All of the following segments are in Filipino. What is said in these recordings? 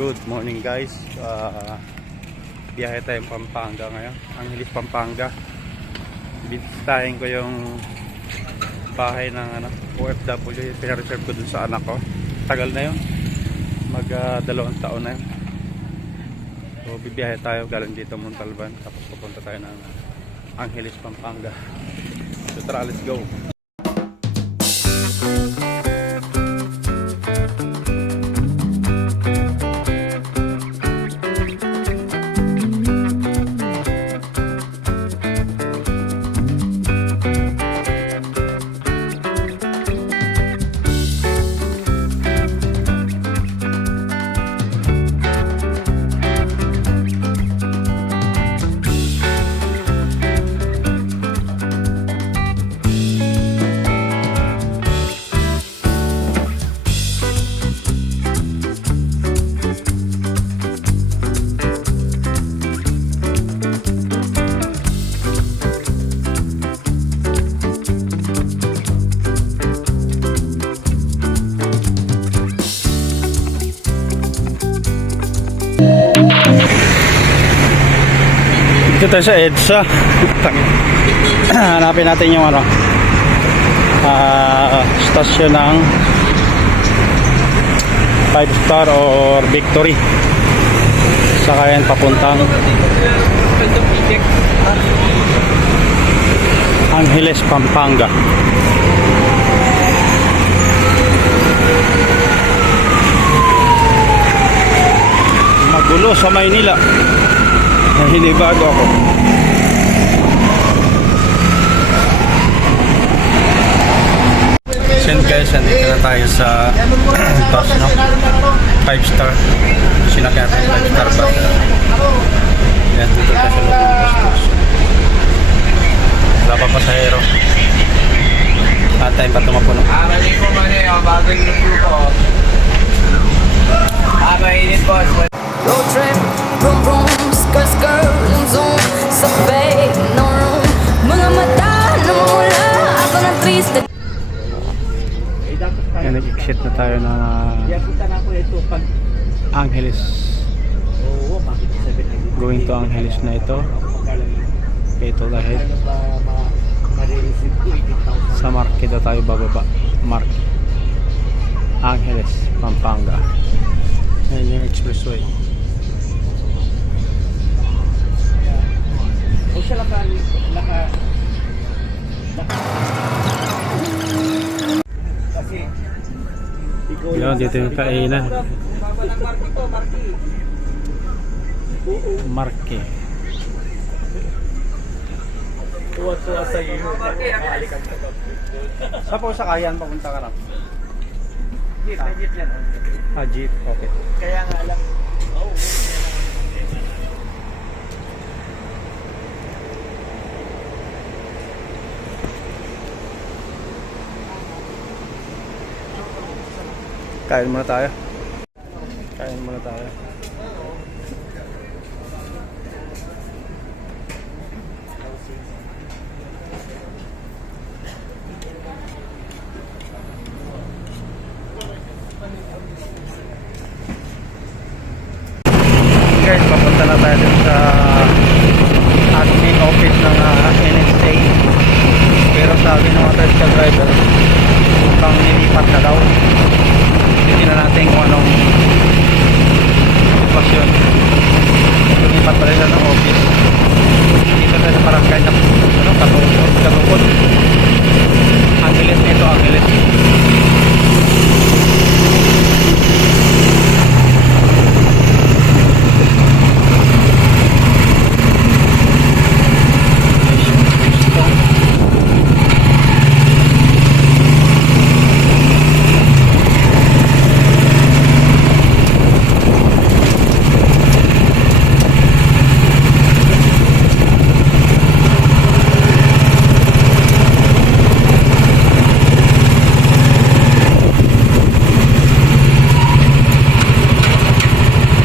Good morning guys. Biyahe tayong Pampanga ngayon. Angeles, Pampanga. Bisitahin ko yung bahay ng OFW. Pinareserve ko dun sa anak ko. Tagal na yun. Mag 2 taon na yun. So bibiyahe tayo galing dito Montalban. Tapos pupunta tayo ng Angeles, Pampanga. So tara, let's go. Dito tayo sa EDSA. Hanapin natin yung stasyon ng 5 star or Victory. Saka yan papuntang Angeles, Pampanga. Magulo sa Maynila. Hindi bago ako. So guys, nandito na tayo sa bus, no? 5 star. Sinakyan natin 5 star bus. Yan, dito tayo sa loob ng bus. Wala pa pasahero. Atayin pa tumapuno. Road trip, vroom vroom, skirt skirt, zoom, sabay, no room. Mga mata, namumula, ako na twisted. Yan, nag-exit na tayo na Angeles. Going to Angeles na ito. Ito dahil sa Marque daw tayo bababa. Marque, Angeles, Pampanga. Yan yung expressway. Yun, dito yung kainan. Marque. Tuwa-tuwa sa iyo. Saan po sa kayan papunta ka na? Jeep yan. Jeep, okay. Kaya nga lang. Kain muna tayo. Kain muna tayo. Guys, papunta na tayo dun sa admin office ng NSA. Pero sabi ng mga tricycle driver, mukhang nilipat na daw. Tingnan natin kung anong sitwasyon. Lumipat pa rin ng office. Dito tayo sa barangay na Katungkod. Angeles nito, Angeles.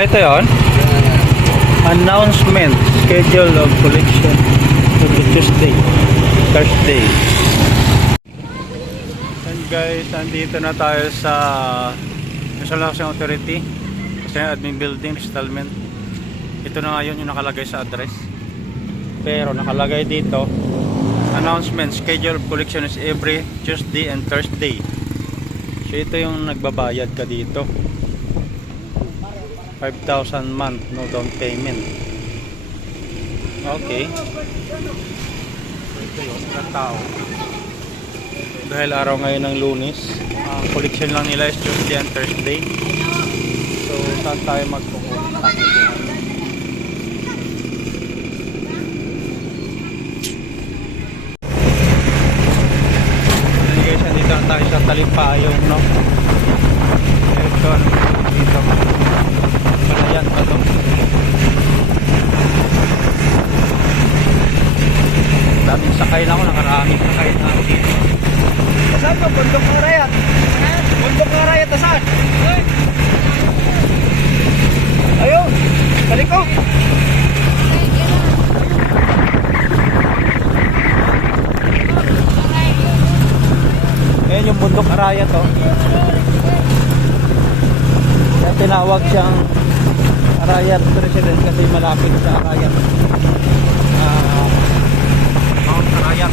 Ito yun. Announcement. Schedule of collection to the Thursday. And guys, andito na tayo sa National Housing Authority. Ito yung admin building, installment. Ito na ngayon yung nakalagay sa address. Pero nakalagay dito, announcement, schedule of collection is every Tuesday and Thursday. So ito yung nagbabayad ka dito. 5,000 month, no down payment. Okay. Ito yun, ilang tao. Dahil araw ngayon ng Lunes, ang collection lang nila is Tuesday and Thursday. So saan tayo magpupunta? Guys, andito na tayo sa Talipayong, no? Ito, dito. Palayan pa to. Daming sakay na ako, nakaraming sakay na ako dito. Saan to? Bundok ng Rayat. Bundok ng Rayat, saan? Ayun! Balik ko! Ayan yung bundok Arayat to. Kaya tinawag siyang Arayat President kasi malapit sa Arayat. Mount Arayat.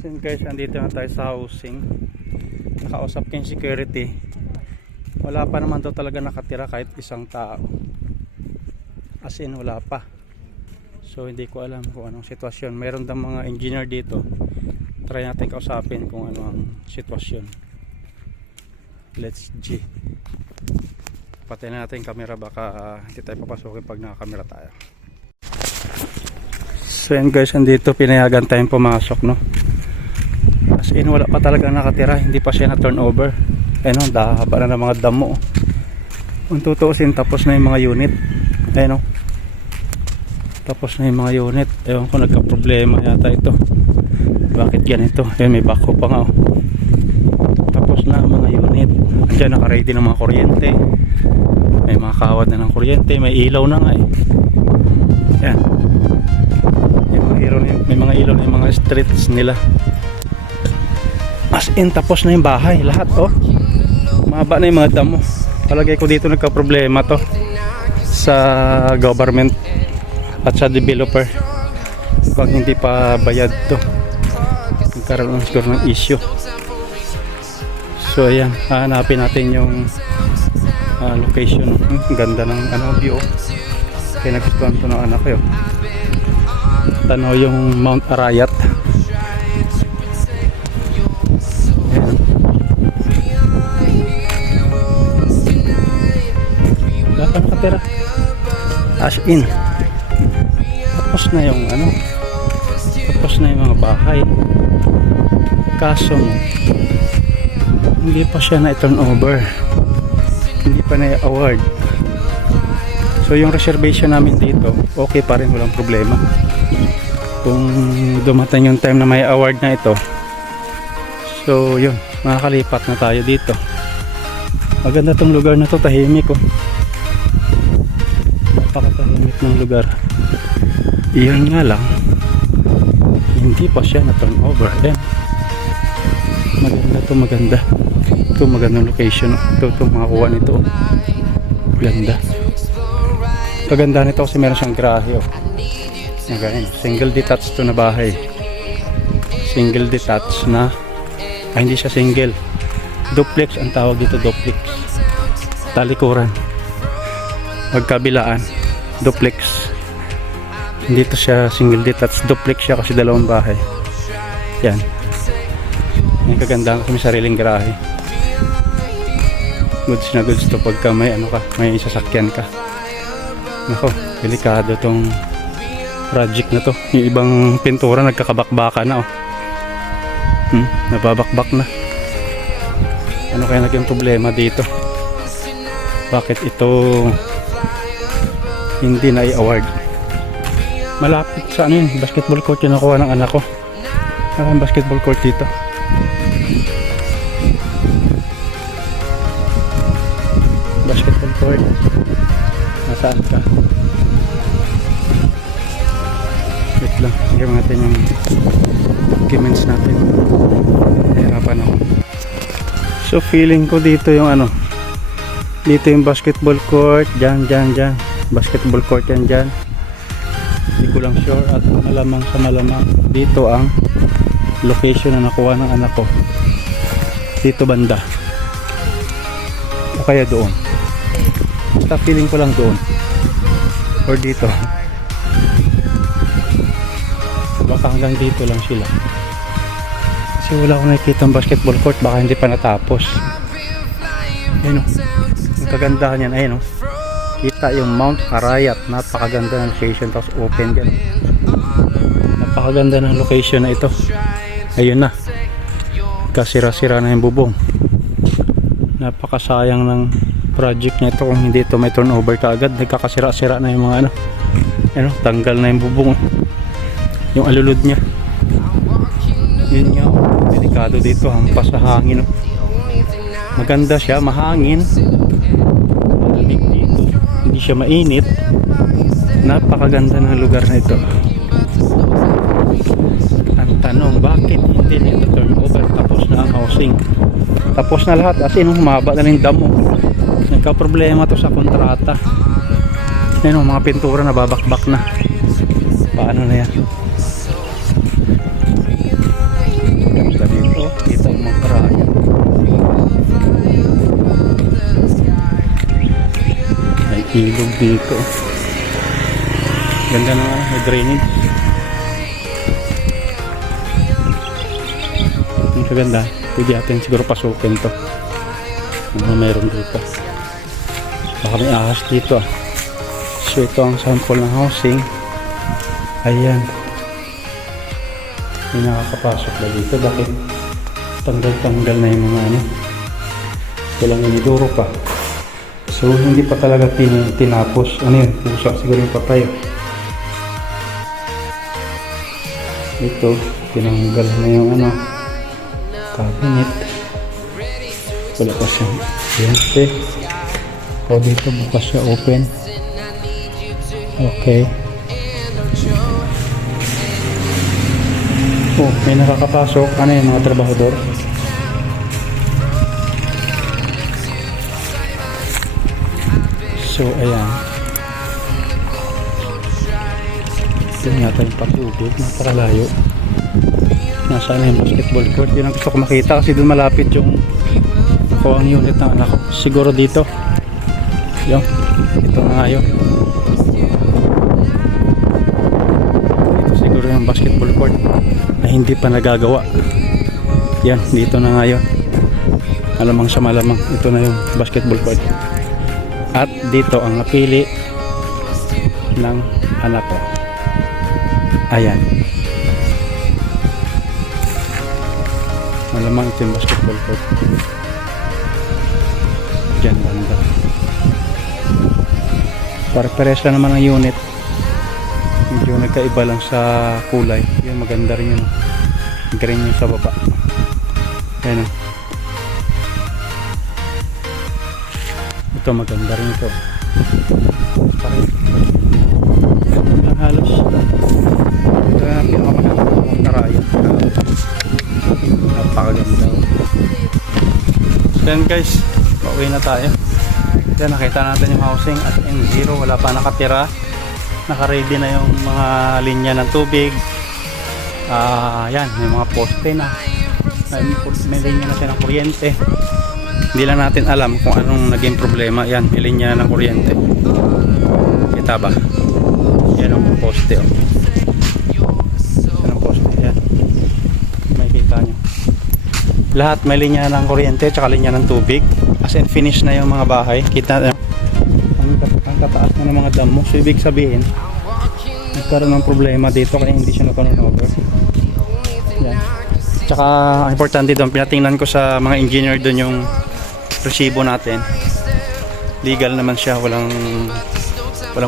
So guys, andito na tayo sa housing. Nakausap ko yung security. Wala pa naman daw talaga nakatira kahit isang tao. As in wala pa. So hindi ko alam kung anong sitwasyon. Mayroon daw mga engineer dito. Try natin kausapin kung ano ang sitwasyon. Let's G. Patayin na natin yung camera, baka hindi tayo papasukin pag nakakamera tayo. So yan guys, andito pinayagan tayong pumasok, no? As in wala pa talaga nakatira, hindi pa siya na turnover. Ayun, dahaba na ng mga damo. Kung tutuusin, tapos na yung mga unit. Ayun, tapos na yung mga unit. Ewan ko, nagka-problema yata ito. Bakit ganito? Ayun, may backhoe pa nga, oh. Tapos na ang mga unit. Andiyan, naka-ready ng mga kuryente. May mga kawad na ng kuryente. May ilaw na nga, eh. Yan. May mga ilaw na yung mga streets nila. As in, tapos na yung bahay, lahat, oh. Mahaba na yung mga damo. Palagay ko dito nagka-problema to sa government at sa developer. Pag hindi pa bayad to, nagkaroon siguro ng issue. So ayan, hanapin natin yung location. Ganda ng view. Kaya nagustuhan to ng anak ko. Tanaw yung Mount Arayat. Nakatira as in, tapos na yung tapos na yung mga bahay, kaso hindi pa siya na turn over, hindi pa na award. So yung reservation namin dito okay pa rin, walang problema. Kung dumating yung time na may award na ito, so yun, makakalipat na tayo dito. Maganda tong lugar na to, tahimik, oh. Napakatahimik ng lugar. Iyon nga lang, hindi pa siya na turn over. Maganda to, maganda. Ito magandang location. Ito makakuha nito. Ganda. Paganda nito kasi meron siyang garahe, oh. Ganyan, single detached to na bahay. Single detached na, hindi siya single. Duplex ang tawag dito, duplex. Talikuran. Magkabilaan, duplex. Hindi to siya single detached, duplex siya kasi dalawang bahay. Yan. May kagandahan kasi may sariling garahe. Goods na goods to pagka may may sasakyan ka. Nako, delikado tong project na to. Yung ibang pintura nagkakabakbaka na, oh. Nababakbak na. Ano kaya naging problema dito? Bakit ito hindi na i-award? Malapit sa basketball court yung nakuha ng anak ko. Basketball court dito. saan ka. Wait lang, hirapan natin yung documents natin. Hirapan ako. So feeling ko dito yung ano, dito yung basketball court, dyan. Basketball court yan dyan. Hindi ko lang sure, at malamang sa malamang dito ang location na nakuha ng anak ko. Dito banda. O kaya doon. Basta feeling ko lang doon. Or dito. Baka hanggang dito lang sila. Kasi wala akong nakikita ang basketball court. Baka hindi pa natapos. Ayun o. Ang kagandahan yan. Ayun o. Kita yung Mount Arayat. Napakaganda ng location. Tapos open yan. Napakaganda ng location na ito. Ayun na. Kasira-sira na yung bubong. Napakasayang ng project niya ito kung hindi ito may turnover kaagad. Nagkakasira-sira na yung mga ano, tanggal na yung bubong, yung alulod niya. Yun nga, delikado dito, hampas sa hangin. Maganda siya, mahangin, malamig dito, hindi siya mainit. Napakaganda ng lugar na ito. Ang tanong, bakit hindi nito turnover? Tapos na ang housing, tapos na lahat, as in humaba na yung damo. Nagka-problema to sa kontrata. Ayun, mga pintura na babakbak na. Paano na yan? Ganda dito, kita yung mga karaya. May ilog dito. Ganda na, may drainage. Ang kaganda, pwede natin siguro pasukin to. Ano meron dito? Baka may ahas dito ah. So ito ang sample ng housing. Ayan. May nakakapasok na dito. Bakit tanggal-tanggal na yung mga ano? Walang iniduro pa. So hindi pa talaga tinapos. Ano yun? Pusa siguro yung patay. Ito, tinanggal na yung ano, cabinet. Wala pa siya. Ayan, okay. O dito bukas siya, open. Okay. Oh, may nakakapasok. Ano yung mga trabahador? So ayan, ito yata yung patubig. Napakalayo. Nasaan yung basketball court? Yun ang gusto ko makita kasi doon malapit yung ang unit ng anak ko. Siguro dito. Yung, ito nga yun. Dito siguro yung basketball court na hindi pa nagagawa. Yan, dito na nga yun. Malamang sa malamang, ito na yung basketball court. At dito ang napili ng anak ko. Ayan. Malamang ito yung basketball court. Diyan banda. Pare-pares lang naman ang unit. Medyo nagkaiba lang sa kulay. Yun, maganda rin yun. Green yung sa baba. Ayan o. Ito maganda rin ito. Ang halos. Ito na pinakamaganda ng karaya. Napakaganda. Then guys, pauwi na tayo. Then nakita natin yung housing at N0, wala pa nakatira. Naka-ready na yung mga linya ng tubig. Yan, may mga poste na. May linya na siya ng kuryente. Hindi lang natin alam kung anong naging problema. Yan, may linya ng kuryente. Kita ba? Yan ang poste. Oh. Yan ang poste. Yan. May kita nyo. Lahat may linya ng kuryente tsaka linya ng tubig. As in finish na yung mga bahay. Kita na ang kataas na ng mga damo. So ibig sabihin nagkaroon ng problema dito kaya hindi siya na-turnover. Yan. Tsaka ang importante doon, pinatingnan ko sa mga engineer doon yung resibo natin. Legal naman siya, walang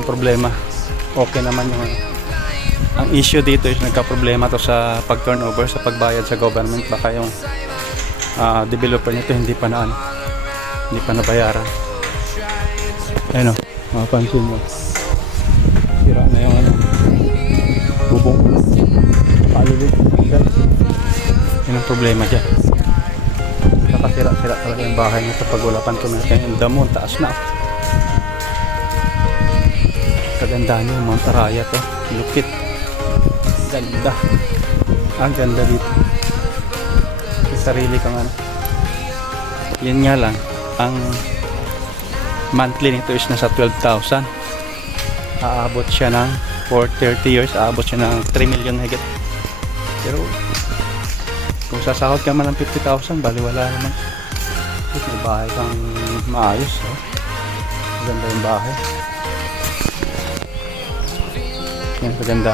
problema. Okay naman yung ang issue dito is nagka-problema to sa pag-turnover, sa pagbayad sa government. Baka yung developer nito hindi pa nabayaran. Ayun o. Mapansin mo. Sira na yung ano. Bubong. Palilid. Yun ang problema dyan. Nakasira-sira talaga yung bahay nito pag wala pang tumira. Yung damo, taas na. Kaganda niyo, Mount Arayat to. Lupit. Ganda. Ang ganda dito. May sarili kang ano. Yun nga lang, ang monthly nito is nasa 12,000. Aabot siya ng for 30 years, aabot siya ng 3 million higit. Pero kung sasahod ka man ng 50,000, baliwala naman. May bahay kang maayos. Oh. Maganda yung bahay. Yan, maganda.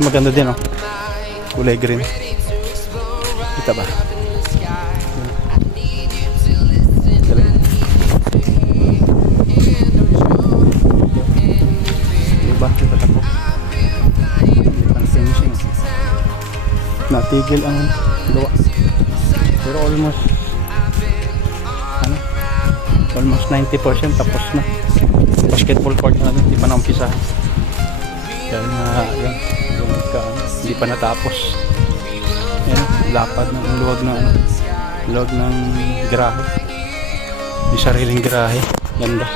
Maganda din, oh. Kulay green. Kita ba? Galing. Diba? Diba ako? Hindi pang finishing. Natigil ang gawa. Pero almost 90% tapos na. Basketball court na din, hindi pa na-umpisa. Dahil nga, yan, hindi pa natapos. Yan, lapad ng luwag ng garahe. May sariling garahe. Ganda.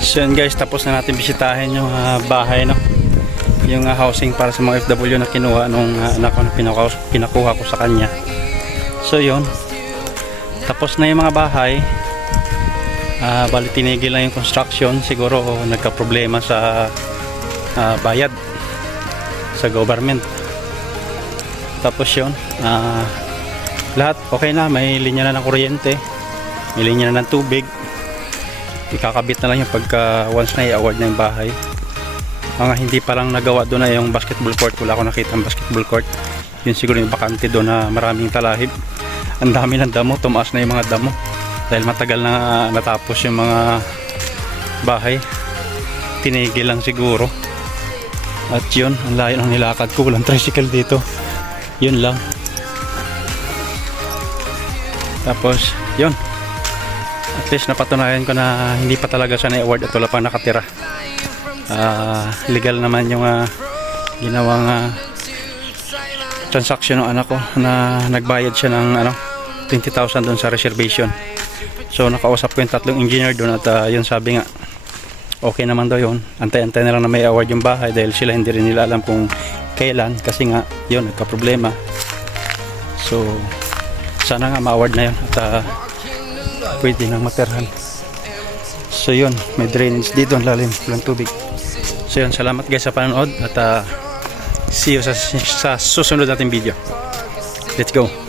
So yan guys, tapos na natin bisitahin yung bahay, no? Yung housing para sa mga FW na kinuha nung anak ko na pinakuha ko sa kanya. So yun, tapos na yung mga bahay. Bali tinigil lang yung construction, siguro nagka-problema sa bayad sa government. Tapos yun, lahat okay na, may linya na ng kuryente, may linya na ng tubig. Ikakabit na lang yung pagka once na i-award na yung bahay. Ang hindi pa lang nagawa doon na yung basketball court. Wala akong nakita ang basketball court. Yun siguro yung bakante doon na maraming talahib. Ang dami ng damo, tumaas na yung mga damo dahil matagal na natapos yung mga bahay. Tinigil lang siguro. At yun, ang layo ng nilakad ko, walang tricycle dito. Yun lang. Tapos yun, at least napatunayan ko na hindi pa talaga siya na-award at wala pang nakatira. Legal naman yung ginawang transaction ng anak ko na nagbayad siya ng 20,000 doon sa reservation. So nakausap ko yung tatlong engineer doon at yun sabi nga okay naman daw yun. Antay-antay na lang na may award yung bahay dahil sila hindi rin nila alam kung kailan kasi nga yun nagka-problema. So sana nga ma-award na yun at pwede nang materhan. So yun, may drainage dito ang lalim, walang tubig. So yun, salamat guys sa panonood at see you sa susunod nating video. Let's go.